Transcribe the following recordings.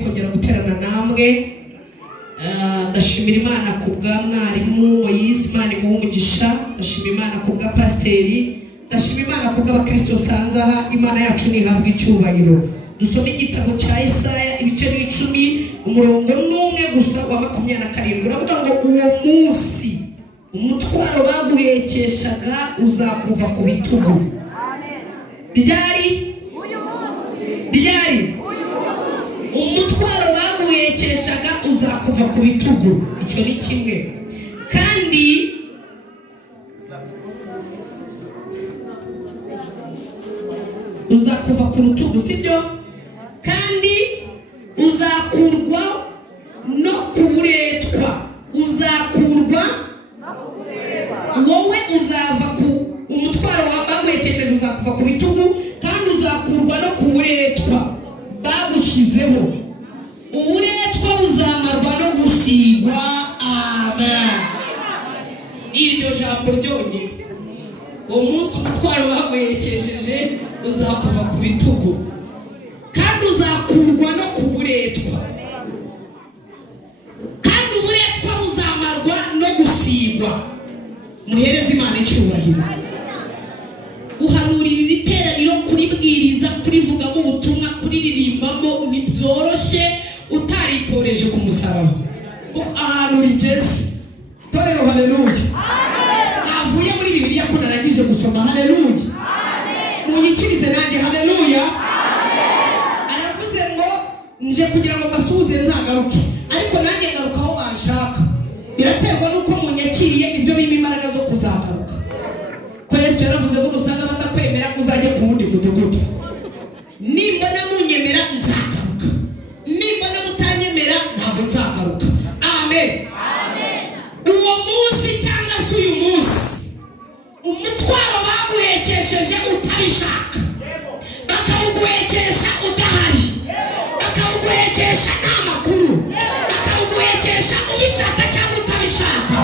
kongera guterana namwe ndashimira Imana kubwa mwarimu Moise, Imana imuhe umugisha. Ndashimira Imana kubwa pasiteri, ndashimira Imana kubwa abakristo sanzaha. Imana yacu nihabwa icyubahiro. Dusome igitabo cya Yesaya ibice 10 umurongo n'umwe gusa wa 27. Uravuga ngo uwo munsi umutwaro baguhekeshaga uzakuva ku bitugu. Ryari umutwaro baguhekeshaga uzakuva ku bitugu. Icyo ni kimwe. Kandi uzakuva ku rutugu, sibyo? Kandi uzakurwa no kuburetwa. Uzakurwa wowe uzava ku umutwaro baguhekesheje uzakuva ku bitugu, kandi uzakurwa no kuburetwa bagushizeho. Uburetwa uzamarwa no gusigwa. Amen. Iryo jambo ryonyine. Uwo munsi umutwaro baguhekesheje uzakuva ku bitugu, kandi uzakurwa no kuburetwa, kandi uburetwa buzamarwa no gusigwa. Muhereze Imana icyubahiro. Guhanurira ibiteraniro, kuribwiriza, kurivugamo ubutumwa, kuririmbamo ntibyoroshye utaritoreje ku musaraba. Kuko ahantu rigeze torero, haleluya, navuye muri Bibiliya ko narangije gusoma. Haleluya, munyikirize nanjye. Haleluya, aravuze ngo nje kugira ngo basuhuze nzagaruke, ariko nanjye ngaruka aho banshaka. Biraterwa nuko munyakiriye ibyo bimpa imbaraga zo kuzagaruka. Ko Yesu yaravuze ngo usanga batakwemera uzajye ku wundi mudugudu. Nimbona munyemera nzagaruka, nimbona mutanyemera ntabwo nzagaruka. Amen. Uwo munsi cyangwa se uyu munsi umutwaro baguhekesheje utabishaka, bakawuguhekesha udahari, bakawuguhekesha nta makuru, bakawuguhekesha ubishaka cyangwa utabishaka,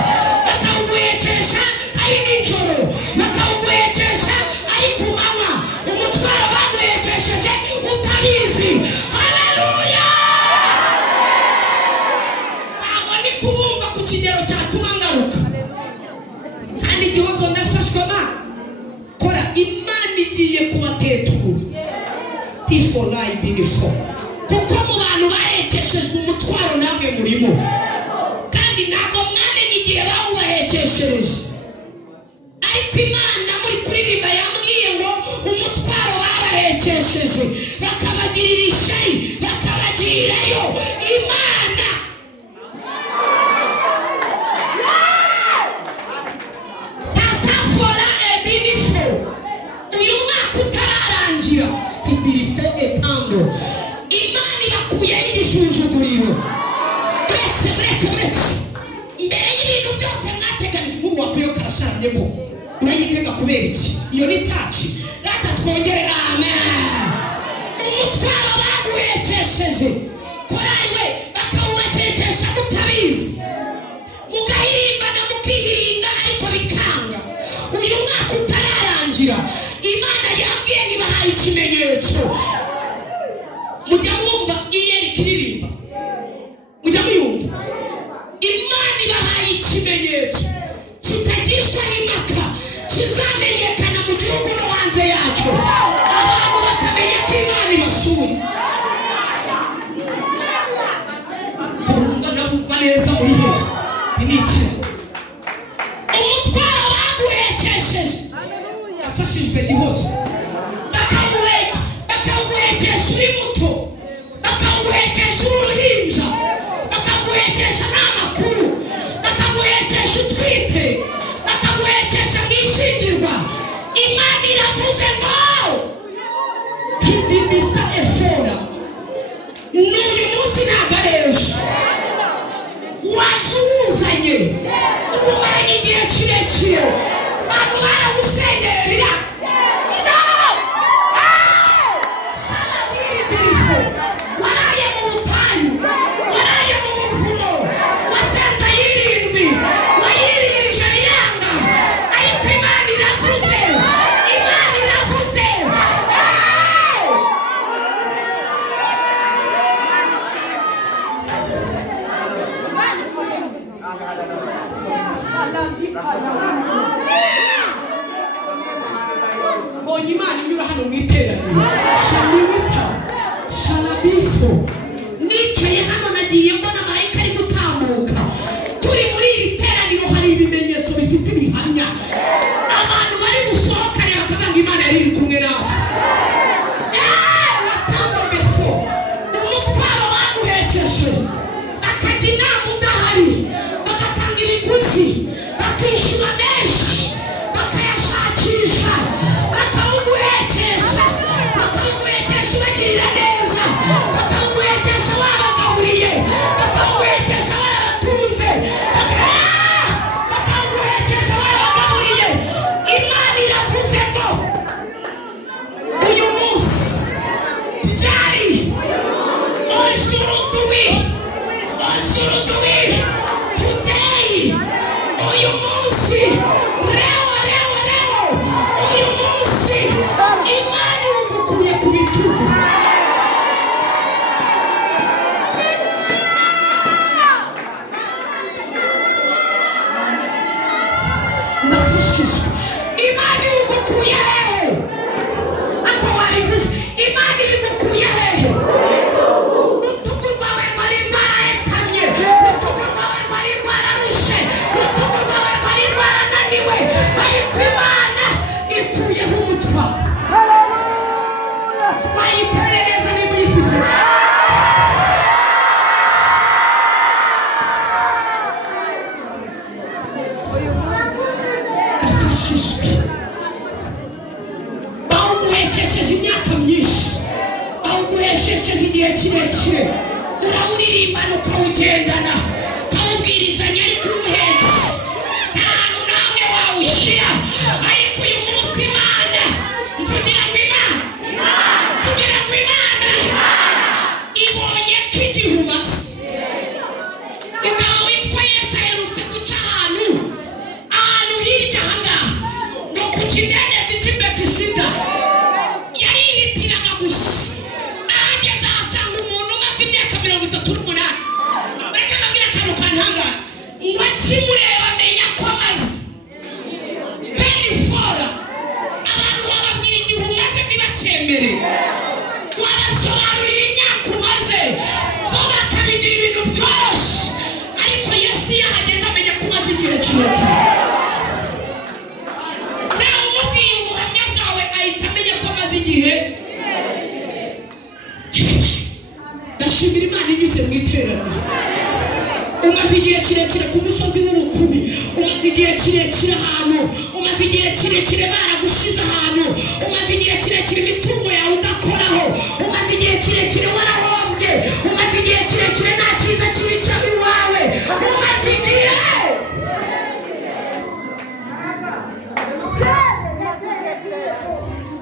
bakawuguhekesha ari nijoro, bakawuguhekesha ari ku manywa. Umutwaro baguhekesheje utabizi. Haleluya. Sabo ni kubumva ku kigero cyatuma ngaruka. Kandi igihozo ndafashwa ba kora Imana igiye kubateturura. Still for life in the fall. Kuko mu bantu bahekeshejwe umutwaro namwe murimo, kandi ntabwo mwamenye igihe bawubahekeshereje. Ariko Imana muri kuririmba yambwiye ngo umutwaro babahekesheje bakabagirira ishyari, bakabagirirayo. Imana tasafora ebinifo uyu mwaka utararangira stibirife etango. Imana ibakuyeho igisuzuguriro. Uretse mbere y'ibintu byose mwateganije, nk'ubu wakwiyo karasharamye ko urayitega kubera iki? Iyo ni taci. Rata twongere amen. Umutwaro baguhekesheje korariwe bakawubakekesha mutabizi, mugahirimbana mukihirinda ariko bikanga. Uyu mwaka utararangira Imana yambwiye nibahaye ikimenyetso. Mujya mwumva iyeri kiririmba, mujya muyumva. Imana ibahaye ikimenyetso kitagishwaho impaka, kizamenyekana mu gihugu no hanze yacyo. Abantu bakamenya ko Imana ibasuye. Kumva neza muri hehe? Ni iki? Umutwaro baguhekesheje yafashijwe gihozo, bakawuhekesha uri muto, bakawuhekesha uruhinja, bakaguhekesha n'amakuru, bakaguhekesha utwite, bakaguhekesha mwishingirwa. Imana iravuze ngo hidimisa efora. N'uyu munsi ntabwo ari ejo, waje uwuzanye umaranye igihe kirekire, abantu barawusengera biranga. mbonye Imana inyura hano mu iteraniro shamibita sharabifo nicaye hano nagiye mbona marayika ari gutambuka turi muri iri teraniro hari ibimenyetso bifite ibihamya abantu bari gusohokane bakavuga ngo Imana yari iri kumwe natwe watambamefo umutwaro baduhekeshe akajya inama udahari bagatanga ibiguzi bakishyura menshi bakayashakisha bakawuguhekesha ubagirira neza bakawuguhekesha wabagahuriye bakawuguhekesha warabatunze bakawuguhekesha warabagahuriye. Imana iravuze ngo uyu munsi ryari oshuruduwi today uyu munsi leo uyu munsi Imana irugukuye ku bitugu nafashishwa Imana irugukuye hehe ako warivuze Imana irugukuye hehe urutugu rwawe rwari rwarahetamye urutugu rwawe rwari rwararushe urutugu rwawe rwari rwarananiwe ariko Imana ikuyeho umutwaro wayitare neza niba uyifite afashishwe bawuguhekesheje imyaka myinshi bawuguhesheje igihe kirekire urawuririmbana ukawugendana ukawubwirizanya ariko uwuhetse nta hantu namwe wawushyira ariko uyu munsi Imana mvugira ngo Imana ibonye ko igihe umaze ukaba witwa Yesu aherutse guca ahantu hirya ahangaha ngo ku kidendezi cy'i Betisida yarihitiraga gusa ahageze ahasanga umuntu umaze imyaka 38 reka mbabwire akantu kantangara ngo akimureba amenya ko amaze 24 abantu bababwira igihe umaze ntibacyemere wabasobanurira imyaka umaze bo bakabigira ibintu byoroshye ariko Yesu yahageze amenya ko umaze igihe kirekire nawe umubwiye ubuhamya bwawe ahita amenya ko amaze igihe ndashimira Imana inyuze mu iteraniro umaze igihe kirekire ku musozi w'ubukumi umaze igihe kirekire ahantu umaze igihe kirekire baragusize ahantu umaze igihe kirekire imitungo yawe udakoraho umaze igihe kirekire warahombye umaze igihe kirekire nta cyiza kiri cyaba iwawe umaze igihe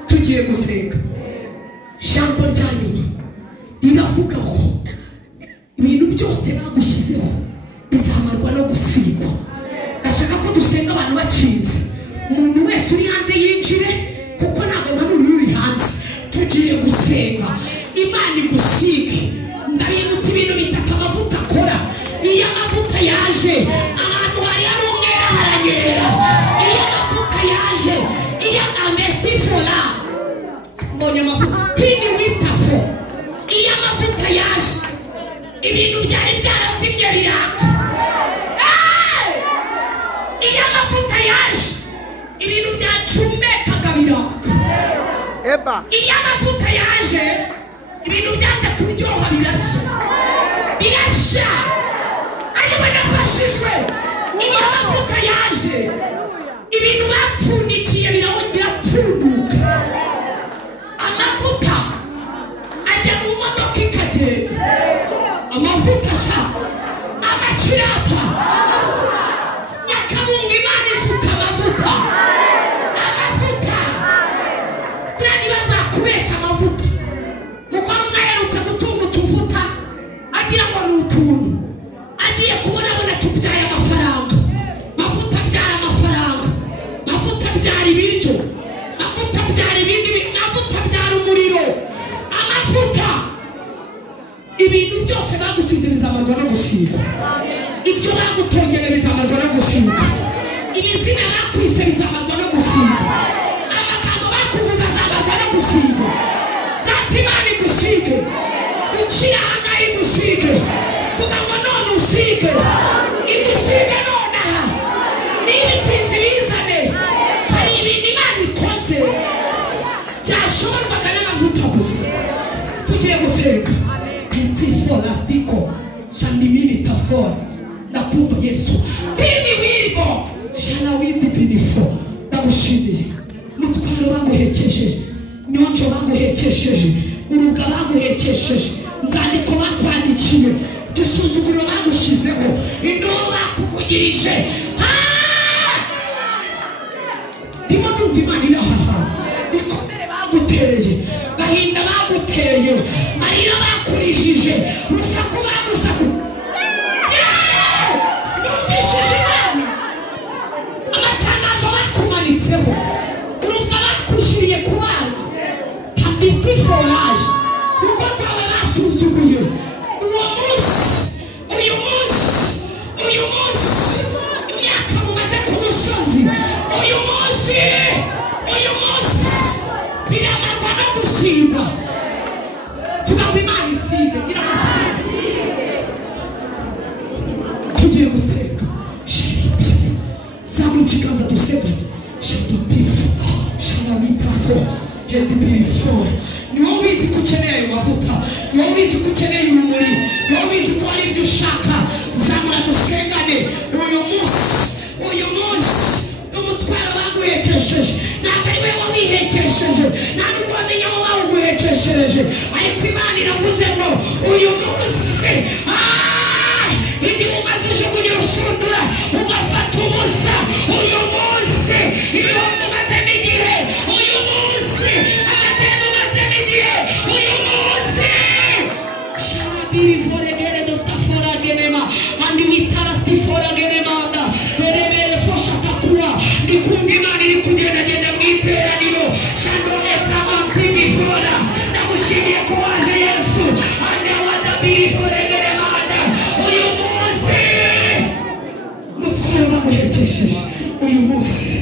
tugiye gusenga ijambo rya nyuma riravuga ngo ibintu byose bagushyizeho bizamarwa no gusigwa. Ndashaka ko dusenga abantu bakinze umuntu wese uri hanze yinjire kuko ntabwo mpanura uri hanze tugiye gusenga Imana igusige. Ndabibutsa ibintu bitatu amavuta akora. Iyo amavuta yaje ahantu hari umwera haranyerera. Iyo amavuta yaje iyo amestifora mbonye amavuta pini wistafo. Iyo amavuta yaje ibintu byari byarasibye biraka. Iyo amavuta yaje ibintu byacumbekaga biraka. Iyo amavuta yaje ibintu byanze kuryoha birashya ariwe nafashijwe. Iyo amavuta yaje ibintu bapfundikiye birongera pfunduka. Amavuta ajya mu modoka ikagenda. Amavuta sha amacirata nyakabunga Imana isutse amavuta nani bazakubesha amavuta muko unaherutse gutunga utuvuta agira ngo ni utuntu agiye kubona tubyaye amafaranga. Mavuta byara amafaranga, mavuta byara ibiryo, mavuta byara ibindi, mavuta byara umuriro. Amavuta ibintu byose bagusize bizamarwa no gusiga. Ibyo bagutongera bizamarwa no gusiga. ibizina bakwise bizamarwa no gusiga, amagambo bakuvuza azamarwa no gusiga. Data Imana igusige, ucira ahangaha igusige, vuga ngo none usige, igusige nonaha. Niba itinze bizane, hari ibintu Imana ikoze byashoborwaga n'amavuta gusa. Tugiye gusenga Antifolastiko Shandimilitafor Nakumva Yesu Bini Wilbo Shalawiti Binifo Ndagushimiye Mutwaro baguhekesheje, nyonjo baguhekesheje, uruga baguhekesheje, nzandiko bakwandikiye, dusuzuguro bagushizeho, indoro bakuvugirije. Ndimo ndumva Imana inahaha, bikomere baguteye, gahinda baguteye, marira bakurishije, rusaku bagusaku. Numvishije Imana, amatangazo bakumanitseho, urumva bakushiriye ku bana, tambisi foraje, uko rwawe basuzuguye. Uyu munsi, imyaka mumaze ku musozi, uyu munsi, biramarwa no gusigwa. Tuvuga ngo Imana isige, gira amategeko. Tugiye gusenga, sharipifu, zamu ikiganza dusenge, sharipifu, sharawitafo, hedibirifo. Ni wowe ubizi ko ukeneye ayo mavuta, ni wowe ubizi ko ukeneye urumuri, ni wowe ubizi ko hari ibyo ushaka. Zamura dusengane uyu munsi n'umutwaro baguhekesheje, ntabwo ari we wawihekesheje, ntabwo wamenye aho bawuguhekeshereje, ariko Imana iravuze ngo uyu munsi igihe umaze ujugunya urushundura ugafata ubusa, uyu munsi ibihombo umazemo igihe, uyu munsi amadeni umazemo igihe, uyu munsi sharabirivoregere dostaforagenema andi witarastifораgenемanda eremere foshatakura. Ndikumva Imana iri kugendagenda mu iteraniro, shandoneka masibifora. Ndagushimiye ko waje Yesu, andi awadabirivoregeremanda. Uyu munsi mutwaro baguhekesheje, uyu munsi